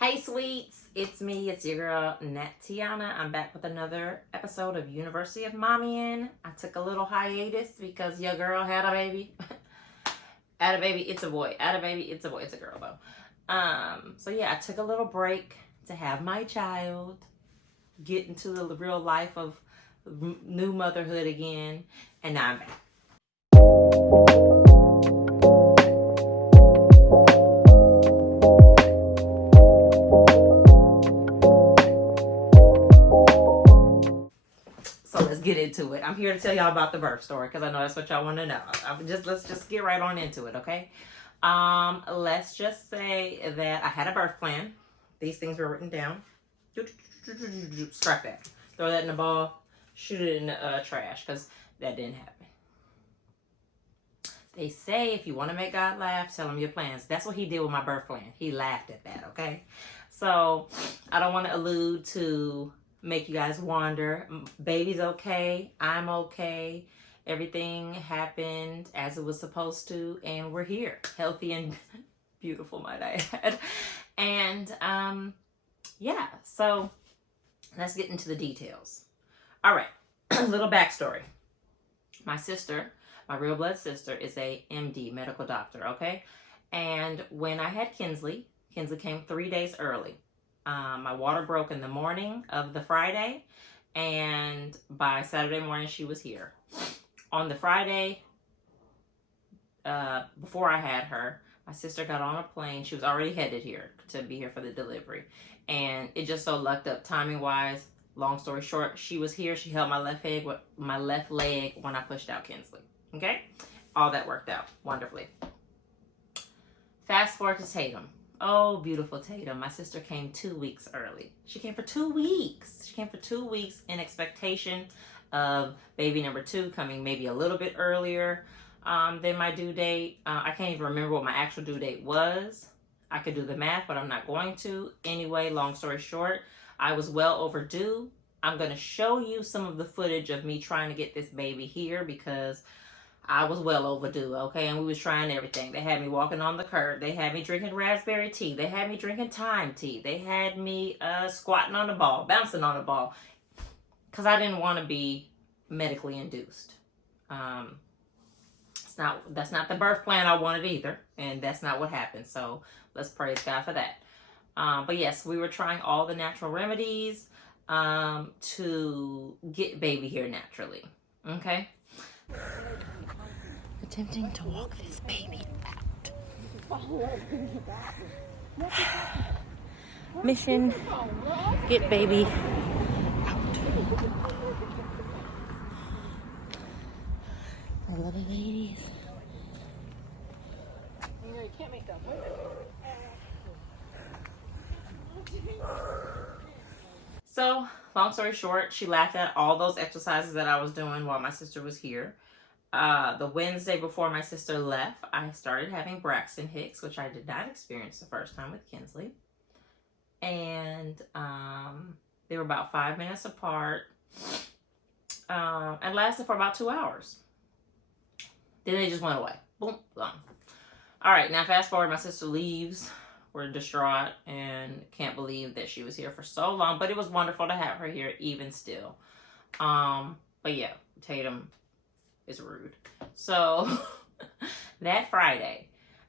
Hey sweets, it's me, it's your girl Nateanah. I'm back with another episode of University of Mommying. I took a little hiatus because your girl had a baby. Had a baby, it's a boy. Had a baby, it's a boy. It's a girl though. So yeah, I took a little break to have my child, get into the real life of new motherhood again, and now I'm back. So let's get into it. I'm here to tell y'all about the birth story because I know that's what y'all want to know. Let's just get right on into it, okay? Let's just say that I had a birth plan. These things were written down. Scrap that. Throw that in the ball. Shoot it in the trash because that didn't happen. They say if you want to make God laugh, tell him your plans. That's what he did with my birth plan. He laughed at that, okay? So I don't want to allude to make you guys wonder. Baby's okay. I'm okay. Everything happened as it was supposed to, and we're here, healthy and beautiful, might I add. And yeah, so let's get into the details. All right, a little backstory. My sister, my real blood sister, is a MD, medical doctor, okay? And when I had Kinsley came 3 days early. My water broke in the morning of the Friday, and by Saturday morning she was here. On the Friday, before I had her, my sister got on a plane. She was already headed here to be here for the delivery, and it just so lucked up timing wise. Long story short, she was here. She held my left leg when I pushed out Kinsley. Okay, all that worked out wonderfully. Fast forward to Tatum. Oh, beautiful Tatum. My sister came 2 weeks early. She came for 2 weeks. She came for 2 weeks in expectation of baby number 2 coming maybe a little bit earlier than my due date. I can't even remember what my actual due date was. I could do the math, but I'm not going to. Anyway, long story short, I was well overdue. I'm going to show you some of the footage of me trying to get this baby here because I was well overdue, okay? And we was trying everything. They had me walking on the curb. They had me drinking raspberry tea. They had me drinking thyme tea. They had me squatting on the ball, bouncing on the ball, because I didn't want to be medically induced. That's not the birth plan I wanted either, and that's not what happened. So let's praise God for that. But yes, we were trying all the natural remedies to get baby here naturally, okay? Attempting to walk this baby out. Mission, get baby out. I love it, ladies. You know, you can't make that window. So, long story short, she laughed at all those exercises that I was doing while my sister was here. The Wednesday before my sister left, I started having Braxton Hicks, which I did not experience the first time with Kinsley. And they were about 5 minutes apart and lasted for about 2 hours. Then they just went away. Boom, gone. All right, now fast forward, my sister leaves. We're distraught and can't believe that she was here for so long, but it was wonderful to have her here even still. But yeah, Tatum is rude. So that Friday,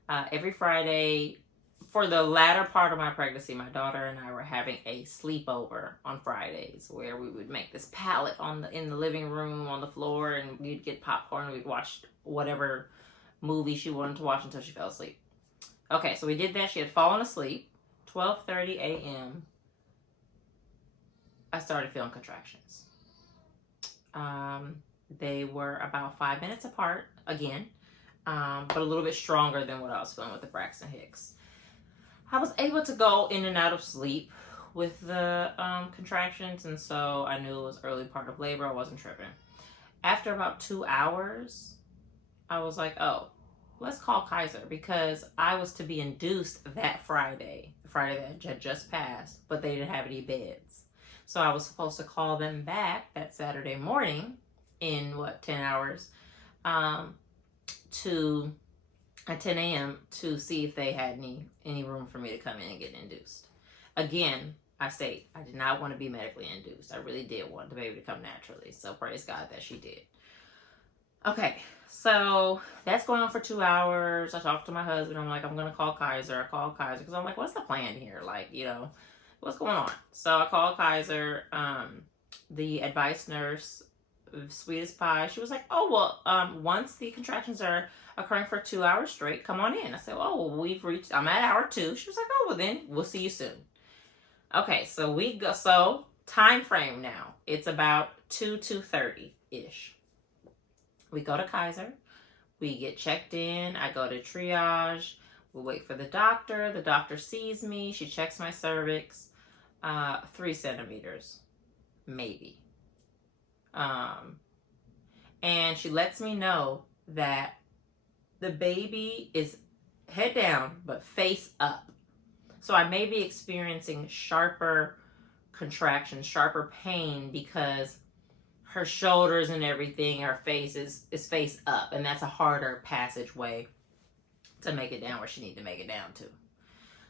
every Friday for the latter part of my pregnancy, my daughter and I were having a sleepover on Fridays where we would make this pallet in the living room on the floor, and we'd get popcorn and we'd watch whatever movie she wanted to watch until she fell asleep. Okay, so we did that. She had fallen asleep. 12:30 a.m. I started feeling contractions. They were about 5 minutes apart again, but a little bit stronger than what I was feeling with the Braxton Hicks. I was able to go in and out of sleep with the contractions, and so I knew it was early part of labor. I wasn't tripping. After about 2 hours, I was like, oh, let's call Kaiser, because I was to be induced that Friday, the Friday that had just passed, but they didn't have any beds. So I was supposed to call them back that Saturday morning in 10 hours at 10 a.m. to see if they had any room for me to come in and get induced. again, I state, I did not want to be medically induced. I really did want the baby to come naturally. So praise God that she did. Okay, so that's going on for 2 hours. I talked to my husband. I'm like, I'm going to call Kaiser. I called Kaiser because I'm like, what's the plan here? Like, you know, what's going on? So I called Kaiser. The advice nurse, sweet as pie, she was like, oh, well, once the contractions are occurring for 2 hours straight, come on in. I said, oh, well, I'm at hour 2. She was like, oh, well, then we'll see you soon. Okay, so we go, so time frame now, it's about 2:30-ish. We go to Kaiser, we get checked in, I go to triage, we wait for the doctor sees me, she checks my cervix, 3 centimeters, maybe. And she lets me know that the baby is head down, but face up. So I may be experiencing sharper contractions, sharper pain because her shoulders and everything, her face is face up. And that's a harder passageway to make it down where she needs to make it down to.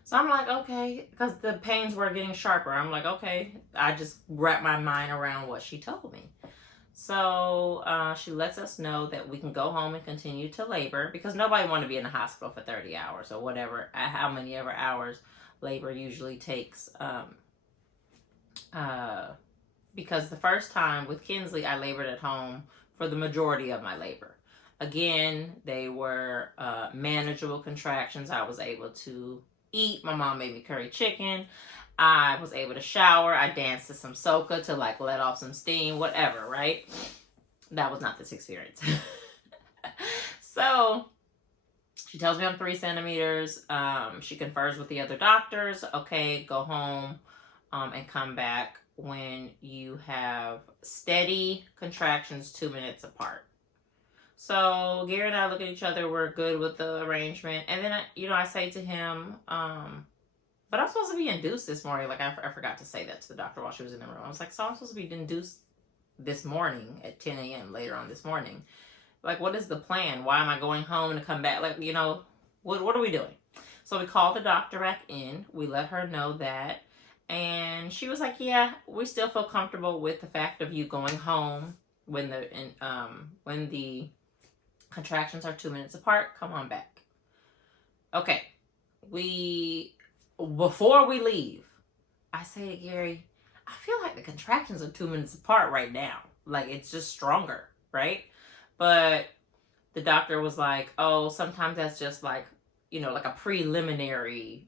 So I'm like, okay, because the pains were getting sharper. I'm like, okay, I just wrap my mind around what she told me. So she lets us know that we can go home and continue to labor because nobody wanted to be in the hospital for 30 hours or whatever, how many ever hours labor usually takes. Because the first time with Kinsley, I labored at home for the majority of my labor. Again, they were manageable contractions. I was able to eat. My mom made me curry chicken. I was able to shower. I danced to some soca to like let off some steam, whatever, right? That was not this experience. So she tells me I'm 3 centimeters. She confers with the other doctors. Okay, go home and come back when you have steady contractions 2 minutes apart. So Gary and I look at each other. We're good with the arrangement. And then, I say to him, but I'm supposed to be induced this morning. Like, I forgot to say that to the doctor while she was in the room. I was like, so I'm supposed to be induced this morning at 10 a.m. later on this morning. Like, what is the plan? Why am I going home to come back? Like, what are we doing? So we called the doctor back in. We let her know that. And she was like, yeah, we still feel comfortable with the fact of you going home when the contractions are 2 minutes apart. Come on back. Okay. Before we leave, I say to Gary, I feel like the contractions are 2 minutes apart right now. Like, it's just stronger, right? But the doctor was like, oh, sometimes that's just like, like a preliminary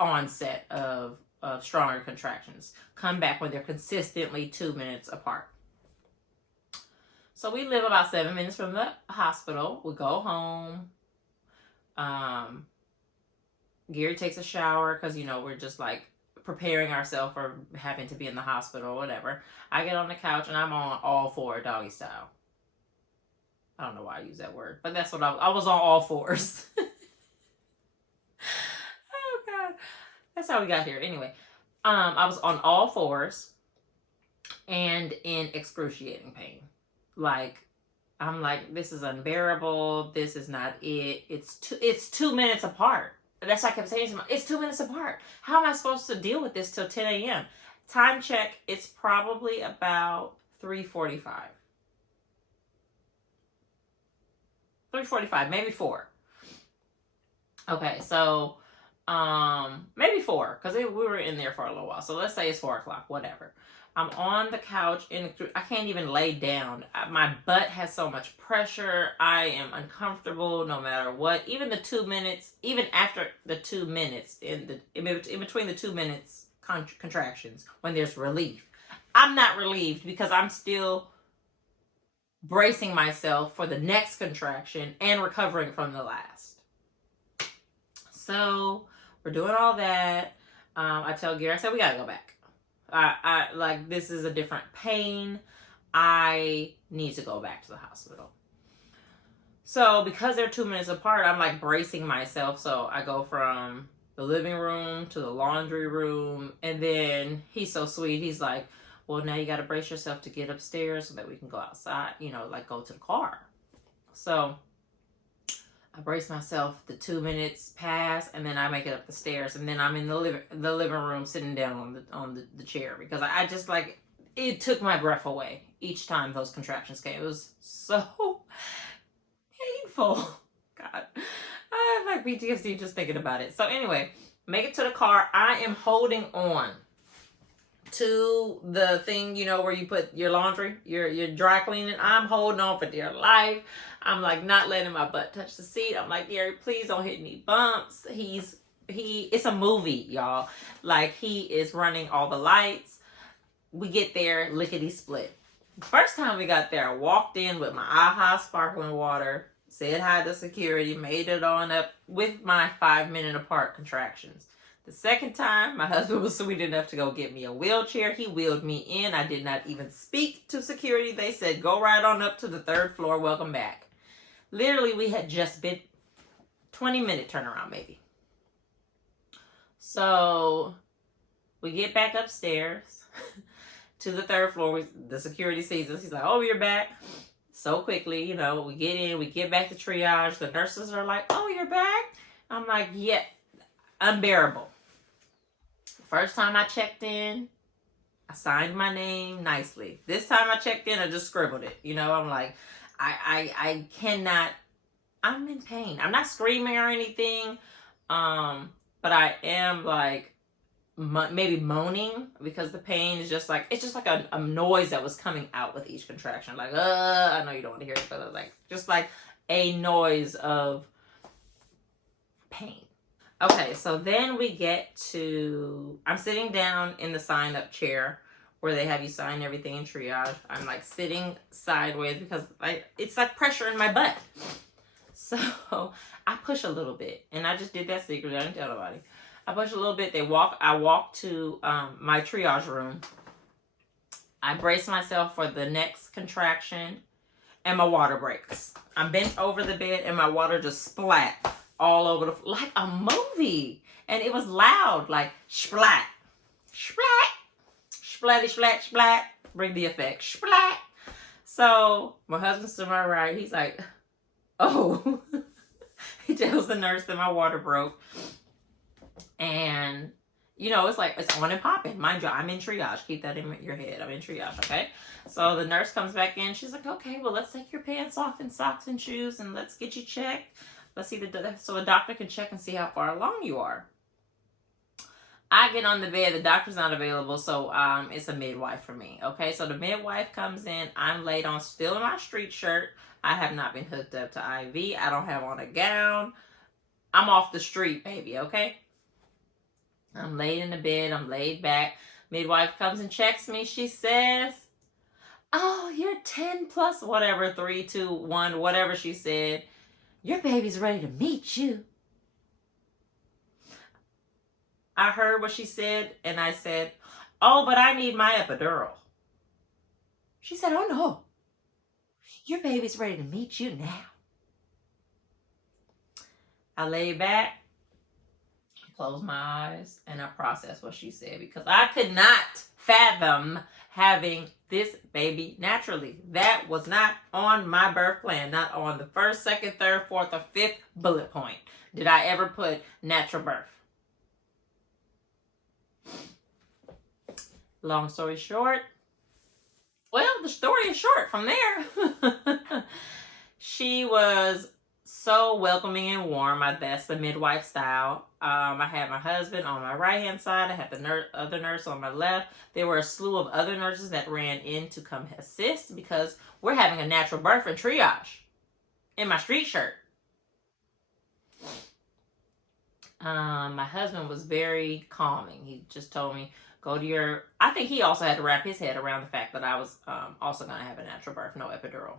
onset of stronger contractions. Come back when they're consistently 2 minutes apart. So we live about 7 minutes from the hospital. We go home. Gary takes a shower because, we're just like preparing ourselves for having to be in the hospital or whatever. I get on the couch and I'm on all four doggy style. I don't know why I use that word, but that's what I was on all fours. Oh God. That's how we got here. Anyway, I was on all fours and in excruciating pain. Like, I'm like, this is unbearable. This is not it. It's 2 minutes apart. That's what I kept saying to myself. It's 2 minutes apart. How am I supposed to deal with this till 10 a.m.? Time check, it's probably about 3:45. 3:45, maybe 4. Okay, so maybe 4, because we were in there for a little while. So let's say it's 4 o'clock, whatever. I'm on the couch and I can't even lay down. My butt has so much pressure. I am uncomfortable no matter what. Even the 2 minutes, even after the 2 minutes, in between the 2 minutes contractions, when there's relief, I'm not relieved because I'm still bracing myself for the next contraction and recovering from the last. So we're doing all that. I tell Gary, I said, we gotta go back. I like, this is a different pain. I need to go back to the hospital. So because they're 2 minutes apart, I'm like bracing myself. So I go from the living room to the laundry room. And then he's so sweet. He's like, well, now you got to brace yourself to get upstairs so that we can go outside, like go to the car. So I brace myself, the 2 minutes pass, and then I make it up the stairs, and then I'm in the living room sitting down on the chair because I just like it took my breath away each time those contractions came. It was so painful. God, I have like PTSD just thinking about it. So anyway, make it to the car. I am holding on to the thing, you know, where you put your laundry, your dry cleaning. I'm holding on for dear life. I'm like not letting my butt touch the seat. I'm like, Gary, please don't hit any bumps. It's a movie, y'all. Like he is running all the lights. We get there, lickety split. First time we got there, I walked in with my AHA sparkling water, said hi to security, made it on up with my 5-minute apart contractions. The second time, my husband was sweet enough to go get me a wheelchair. He wheeled me in. I did not even speak to security. They said, go right on up to the 3rd floor. Welcome back. Literally, we had just been 20-minute turnaround, maybe. So we get back upstairs to the 3rd floor. The security sees us. He's like, oh, you're back. So quickly, you know, we get in. We get back to triage. The nurses are like, oh, you're back? I'm like, yeah, unbearable. First time I checked in, I signed my name nicely. This time I checked in, I just scribbled it. You know, I'm like, I cannot, I'm in pain. I'm not screaming or anything, but I am like maybe moaning because the pain is just like, it's just like a noise that was coming out with each contraction. Like, I know you don't want to hear it, but I was like, just like a noise of pain. Okay, so then we get to, I'm sitting down in the sign-up chair where they have you sign everything in triage. I'm like sitting sideways because it's like pressure in my butt. So I push a little bit, and I just did that secretly. I didn't tell nobody. I push a little bit. I walk to my triage room. I brace myself for the next contraction, and my water breaks. I'm bent over the bed, and my water just splat all over like a movie. And it was loud, like splat, splat, splatty, splat, splat. Bring the effect, splat. So my husband's to my right. He's like, oh. He tells the nurse that my water broke. And, you know, it's like, it's on and popping. Mind you, I'm in triage. Keep that in your head. I'm in triage, okay? So the nurse comes back in. She's like, okay, well, let's take your pants off and socks and shoes, and let's get you checked. Let's see, so a doctor can check and see how far along you are. I get on the bed. The doctor's not available, so it's a midwife for me, okay? So the midwife comes in. I'm laid on, still in my street shirt. I have not been hooked up to IV. I don't have on a gown. I'm off the street, baby, okay? I'm laid in the bed. I'm laid back. Midwife comes and checks me. She says, oh, you're 10 plus whatever, 3, 2, 1, whatever she said. Your baby's ready to meet you. I heard what she said, and I said, oh, but I need my epidural. She said, oh, no. Your baby's ready to meet you now. I lay back, close my eyes, and I process what she said because I could not fathom having this baby naturally. That was not on my birth plan. Not on the 1st, 2nd, 3rd, 4th, or 5th bullet point did I ever put natural birth. Long story short, well, the story is short from there. She was so welcoming and warm. That's the midwife style. I had my husband on my right-hand side. I had the other nurse on my left. There were a slew of other nurses that ran in to come assist because we're having a natural birth in triage in my street shirt. My husband was very calming. He just told me, go to your... I think he also had to wrap his head around the fact that I was also going to have a natural birth, no epidural.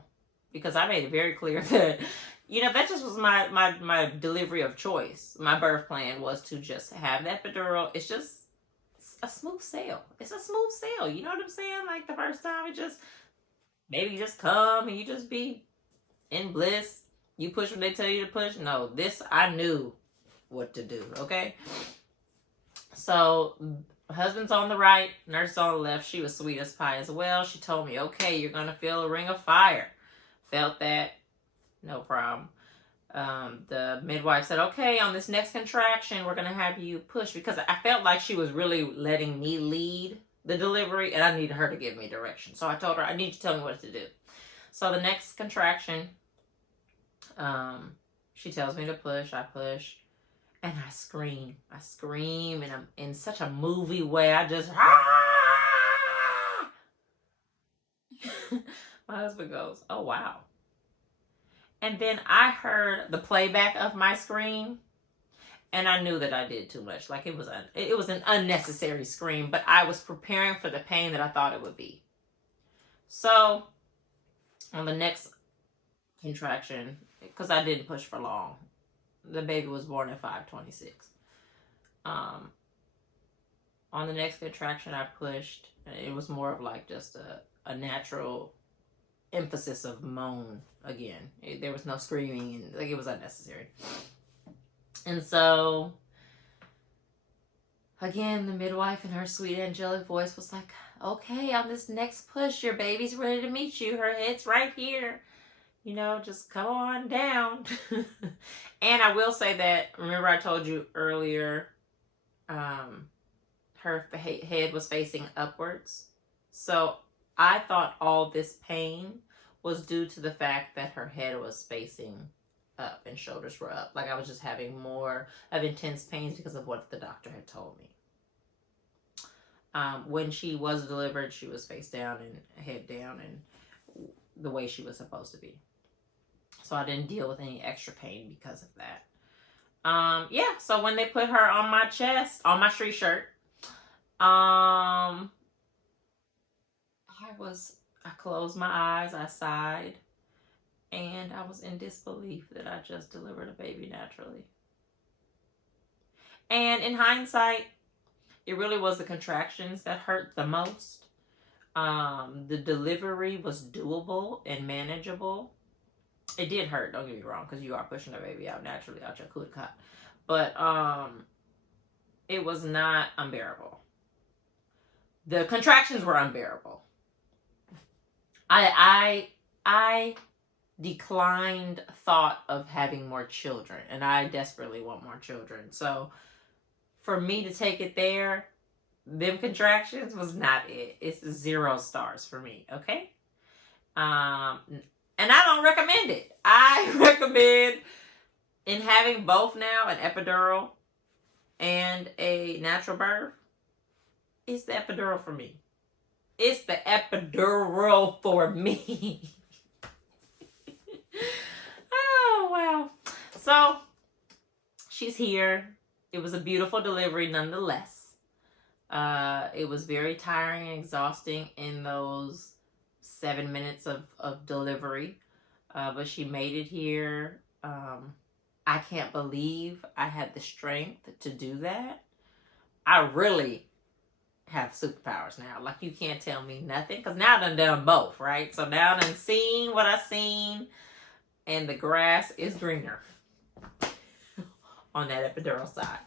Because I made it very clear that, you know, that just was my delivery of choice. My birth plan was to just have the epidural. It's just a smooth sail. It's a smooth sail. You know what I'm saying? Like the first time, it just, maybe you just come and you just be in bliss. You push what they tell you to push. No, this, I knew what to do, okay? So, husband's on the right, nurse on the left. She was sweet as pie as well. She told me, okay, you're going to feel a ring of fire. Felt that, no problem. the midwife said, okay, on this next contraction, we're going to have you push, because I felt like she was really letting me lead the delivery and I needed her to give me direction. So I told her, I need you to tell me what to do. So the next contraction, she tells me to push. I push and I scream. I scream and I'm in such a movie way. I just, my husband goes, oh, wow. And then I heard the playback of my scream, and I knew that I did too much. Like it was an unnecessary scream, but I was preparing for the pain that I thought it would be. So on the next contraction, because I didn't push for long, the baby was born at 5:26. On the next contraction, I pushed. It was more of like just a natural emphasis of moan again. There was no screaming, and like it was unnecessary. And so again, the midwife in her sweet angelic voice was like, okay, on this next push, your baby's ready to meet you. Her head's right here. You know, just come on down. And I will say that, remember I told you earlier, her head was facing upwards. So I thought all this pain was due to the fact that her head was facing up and shoulders were up. Like I was just having more of intense pains because of what the doctor had told me. When she was delivered, she was face down and head down and the way she was supposed to be. So I didn't deal with any extra pain because of that. Yeah, so when they put her on my chest, on my street shirt, I closed my eyes, I sighed, and I was in disbelief that I just delivered a baby naturally. And in hindsight, it really was the contractions that hurt the most. The delivery was doable and manageable. It did hurt, don't get me wrong, because you are pushing a baby out naturally out your cootie cot. But it was not unbearable. The contractions were unbearable. I declined thought of having more children, and I desperately want more children. So for me to take it there, them contractions was not it. It's 0 stars for me, okay? And I don't recommend it. I recommend, in having both now, an epidural and a natural birth, it's the epidural for me. It's the epidural for me. Oh, wow. So, she's here. It was a beautiful delivery nonetheless. It was very tiring and exhausting in those 7 minutes of delivery. But she made it here. I can't believe I had the strength to do that. I really have superpowers now. Like, you can't tell me nothing. Because now I done both, right? So now I done seen what I seen. And the grass is greener on that epidural side.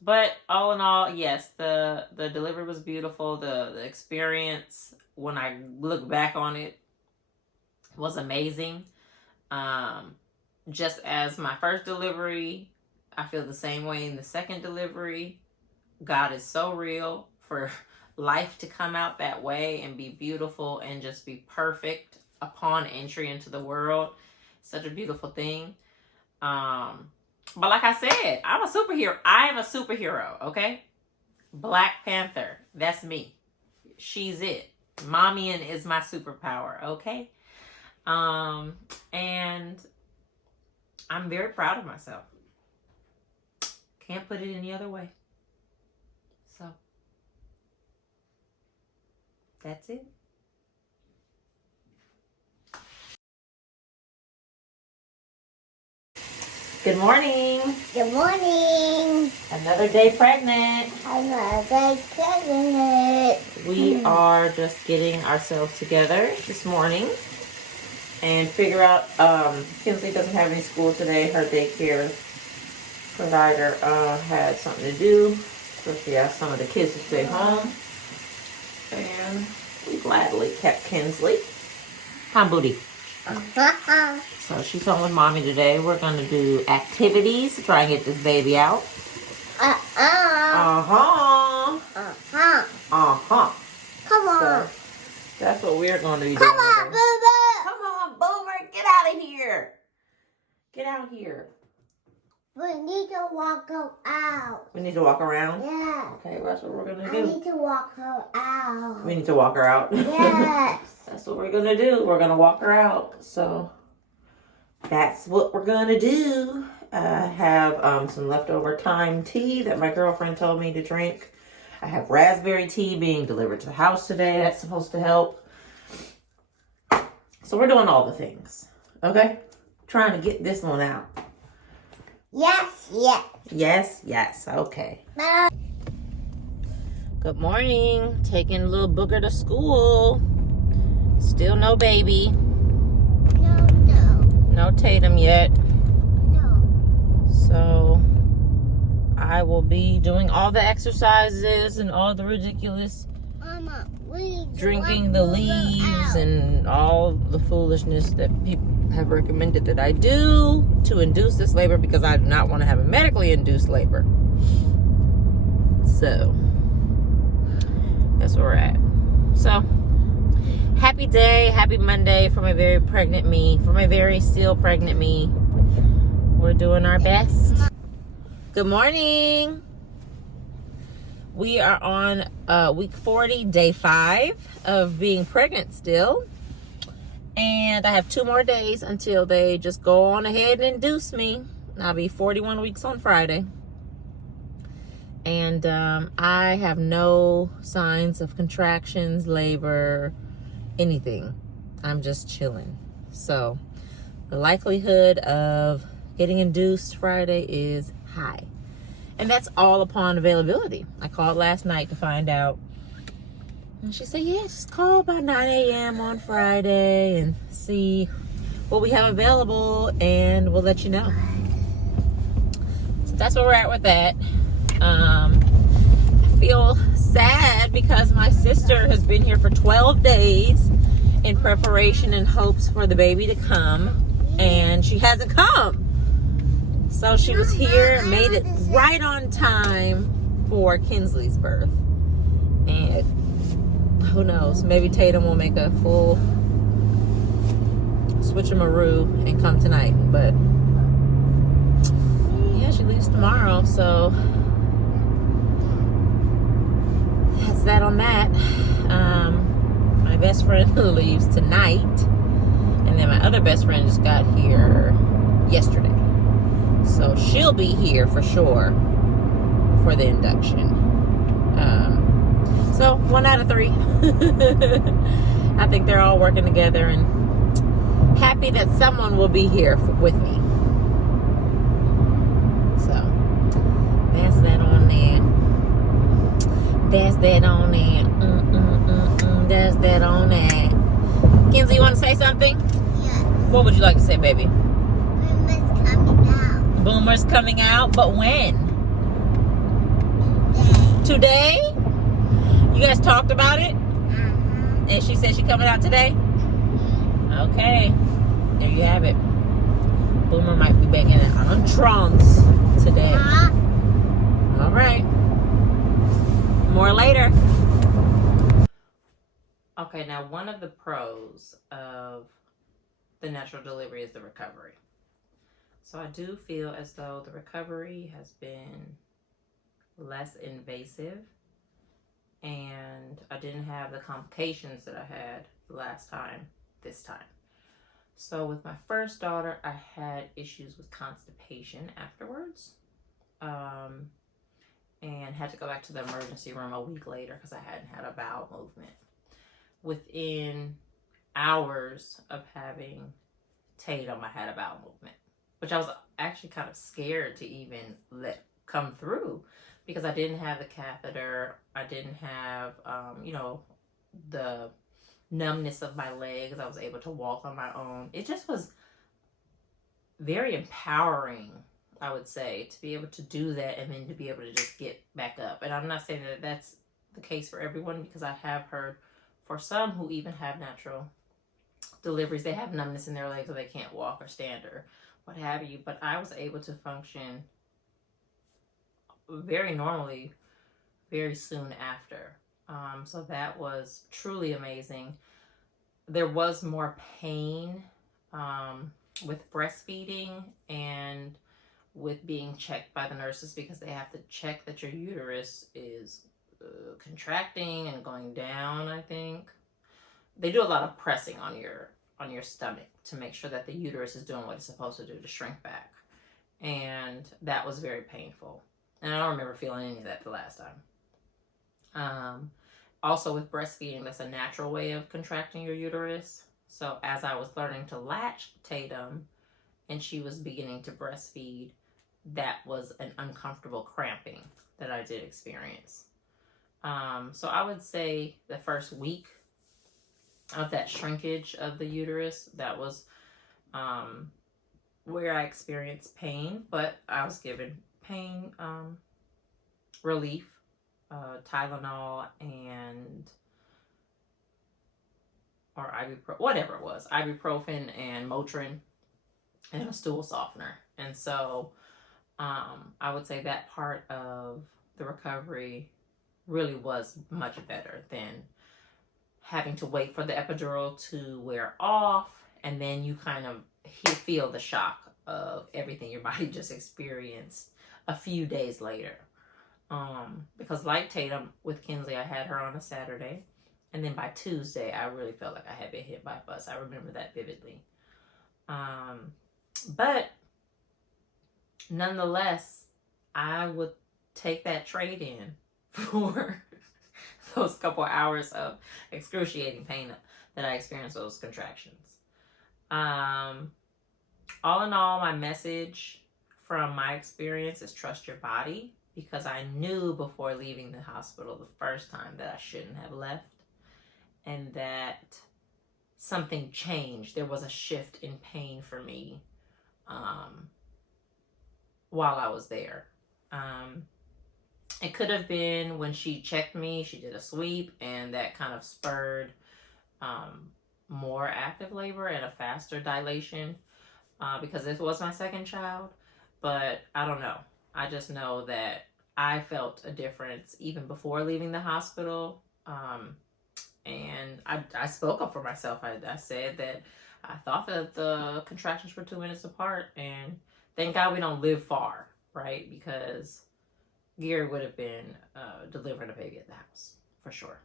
But all in all, yes, the delivery was beautiful. The experience, when I look back on it, was amazing. Just as my first delivery, I feel the same way in the second delivery. God is so real for life to come out that way and be beautiful and just be perfect upon entry into the world. Such a beautiful thing. But like I said, I'm a superhero. I am a superhero, okay? Black Panther, that's me. She's it. Mommying is my superpower, okay? And I'm very proud of myself. Can't put it any other way. So, that's it. Good morning. Good morning. Another day pregnant. Another day pregnant. We are just getting ourselves together this morning and figure out, Kinsley doesn't have any school today. Her daycare provider had something to do. So she asked some of the kids to stay home. And we gladly kept Kinsley. Come, Booty. So she's home with mommy today. We're going to do activities to try and get this baby out. Uh-huh. Come on. So that's what we're going to be doing Come on, today. Boo Come on, Boomer. Get out of here. Get out here. Boo. We need to walk her out. We need to walk around? Yeah. Okay, well, that's what we're going to I do. need to walk her out. We need to walk her out? Yes. That's what we're going to do. We're going to walk her out. So that's what we're going to do. I have some leftover thyme tea that my girlfriend told me to drink. I have raspberry tea being delivered to the house today. That's supposed to help. So we're doing all the things. Okay? Trying to get this one out. Yes, yes. Yes, yes. Okay. Bye. Good morning. Taking little Booger to school. Still no baby. No. No Tatum yet. No. So I will be doing all the exercises and all the ridiculous Mama, we need to drinking walk the Boo leaves out. and all the foolishness that people have recommended that I do to induce this labor, because I do not want to have a medically induced labor. So that's where we're at. So happy day, happy Monday for my very pregnant me, for my very still pregnant me. We're doing our best. Good morning. We are on week 40, day 5 of being pregnant still. And I have 2 more days until they just go on ahead and induce me. I'll be 41 weeks on Friday. And I have no signs of contractions, labor, anything. I'm just chilling. So the likelihood of getting induced Friday is high. And that's all upon availability. I called last night to find out. And she said, yeah, just call by 9 a.m. on Friday and see what we have available, and we'll let you know. So that's where we're at with that. I feel sad because my sister has been here for 12 days in preparation and hopes for the baby to come, and she hasn't come. So she was here, made it right on time for Kinsley's birth. And who knows, maybe Tatum will make a full switcheroo and come tonight. But yeah, she leaves tomorrow, so that's that on that. My best friend leaves tonight, and then my other best friend just got here yesterday, so she'll be here for sure for the induction. So 1 out of 3. I think they're all working together, and happy that someone will be here with me. So that's that on there. That's that on there. That's that on there. Kenzie, you want to say something? Yes. What would you like to say, baby? Boomer's coming out. Boomer's coming out, but when? Today? You guys talked about it? And she said she's coming out today? Okay. There you have it. Boomer might be back in on trance today. All right. More later. Okay, now one of the pros of the natural delivery is the recovery. So I do feel as though the recovery has been less invasive, and I didn't have the complications that I had last time, this time. So with my first daughter, I had issues with constipation afterwards, and had to go back to the emergency room a week later because I hadn't had a bowel movement. Within hours of having Tatum, I had a bowel movement, which I was actually kind of scared to even let come through, because I didn't have the catheter. I didn't have, the numbness of my legs. I was able to walk on my own. It just was very empowering, I would say, to be able to do that and then to be able to just get back up. And I'm not saying that that's the case for everyone, because I have heard for some who even have natural deliveries, they have numbness in their legs or they can't walk or stand or what have you. But I was able to function very normally very soon after. So that was truly amazing. There was more pain with breastfeeding and with being checked by the nurses, because they have to check that your uterus is contracting and going down. I think they do a lot of pressing on your stomach to make sure that the uterus is doing what it's supposed to do to shrink back, and that was very painful. And I don't remember feeling any of that the last time. Also with breastfeeding, that's a natural way of contracting your uterus. So as I was learning to latch Tatum and she was beginning to breastfeed, that was an uncomfortable cramping that I did experience. So I would say the first week of that shrinkage of the uterus, that was where I experienced pain, but I was given pain relief, Tylenol or whatever it was, ibuprofen and Motrin and a stool softener. And so I would say that part of the recovery really was much better than having to wait for the epidural to wear off, and then you kind of feel the shock of everything your body just experienced a few days later. Because like Tatum with Kinsley, I had her on a Saturday, and then by Tuesday I really felt like I had been hit by a bus. I remember that vividly. But nonetheless, I would take that trade in for those couple hours of excruciating pain that I experienced those contractions. All in all, my message from my experience is trust your body, because I knew before leaving the hospital the first time that I shouldn't have left, and that something changed. There was a shift in pain for me while I was there. It could have been when she checked me, she did a sweep, and that kind of spurred more active labor and a faster dilation, because this was my second child. But I don't know. I just know that I felt a difference even before leaving the hospital. And I spoke up for myself. I said that I thought that the contractions were 2 minutes apart, and thank God we don't live far, right? Because Gary would have been delivering a baby at the house for sure,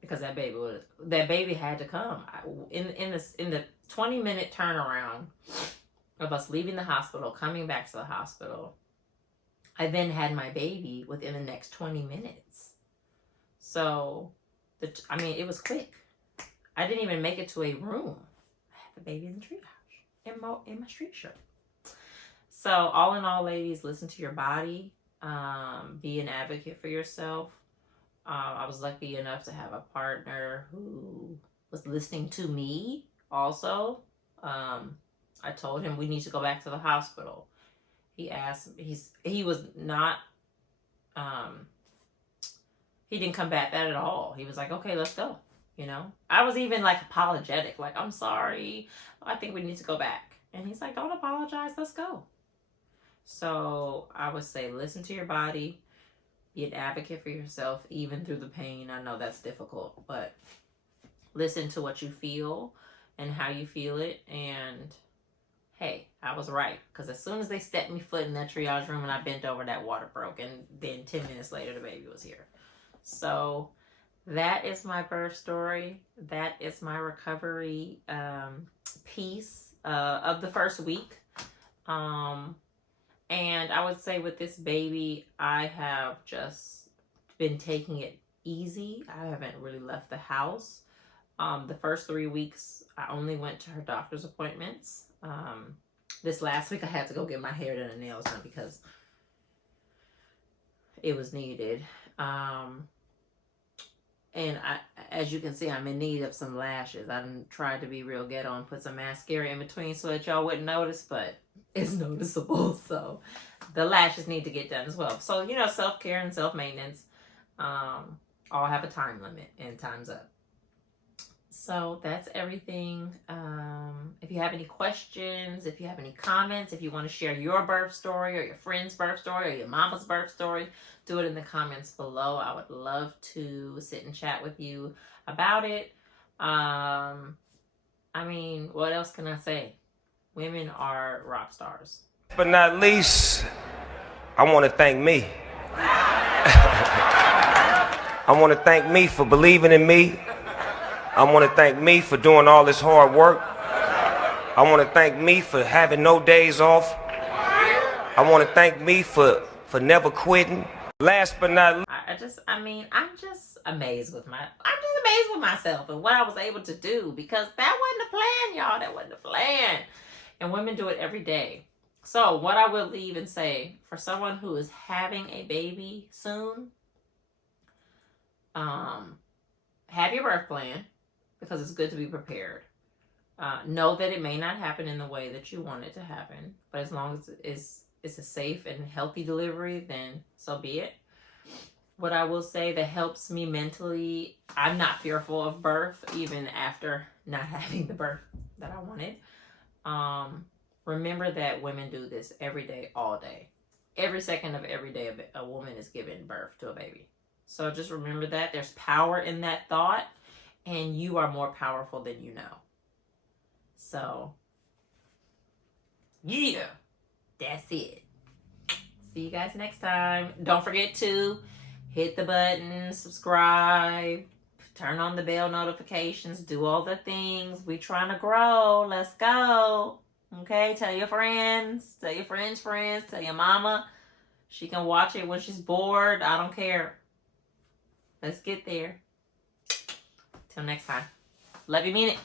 because that baby had to come. In the 20-minute turnaround of us leaving the hospital, coming back to the hospital, I then had my baby within the next 20 minutes. So, it was quick. I didn't even make it to a room. I had the baby in the treehouse in my street shirt. So, all in all, ladies, listen to your body. Be an advocate for yourself. I was lucky enough to have a partner who was listening to me also. I told him we need to go back to the hospital. He asked, he was not, he didn't combat that at all. He was like, okay, let's go. I was even like apologetic, like, I'm sorry, I think we need to go back. And he's like, don't apologize, let's go. So I would say, listen to your body, be an advocate for yourself, even through the pain. I know that's difficult, but listen to what you feel and how you feel it. And hey, I was right, because as soon as they stepped me foot in that triage room and I bent over, that water broke, and then 10 minutes later the baby was here. So that is my birth story. That is my recovery piece of the first week. And I would say with this baby, I have just been taking it easy. I haven't really left the house. The first 3 weeks, I only went to her doctor's appointments. This last week, I had to go get my hair done and nails done because it was needed. And as you can see, I'm in need of some lashes. I tried to be real ghetto and put some mascara in between so that y'all wouldn't notice, but it's noticeable. So the lashes need to get done as well. So, self-care and self-maintenance all have a time limit, and time's up. So that's everything. If you have any questions, if you have any comments, if you want to share your birth story or your friend's birth story or your mama's birth story, do it in the comments below. I would love to sit and chat with you about it. I mean, what else can I say? Women are rock stars. But not least, I want to thank me. I want to thank me for believing in me. I want to thank me for doing all this hard work. I want to thank me for having no days off. I want to thank me for never quitting. Last but not least, I'm just amazed with myself and what I was able to do, because that wasn't the plan, y'all. That wasn't the plan. And women do it every day. So what I will leave and say, for someone who is having a baby soon, have your birth plan, because it's good to be prepared. Know that it may not happen in the way that you want it to happen, but as long as it's a safe and healthy delivery, then so be it. What I will say that helps me mentally, I'm not fearful of birth, even after not having the birth that I wanted. Remember that women do this every day, all day. Every second of every day, a woman is giving birth to a baby. So just remember that. There's power in that thought, and you are more powerful than you know. So, yeah, that's it. See you guys next time. Don't forget to hit the button, subscribe, turn on the bell notifications, do all the things. We trying to grow. Let's go. Okay, tell your friends, tell your friends, tell your mama. She can watch it when she's bored. I don't care. Let's get there. Till next time. Love you, mean it.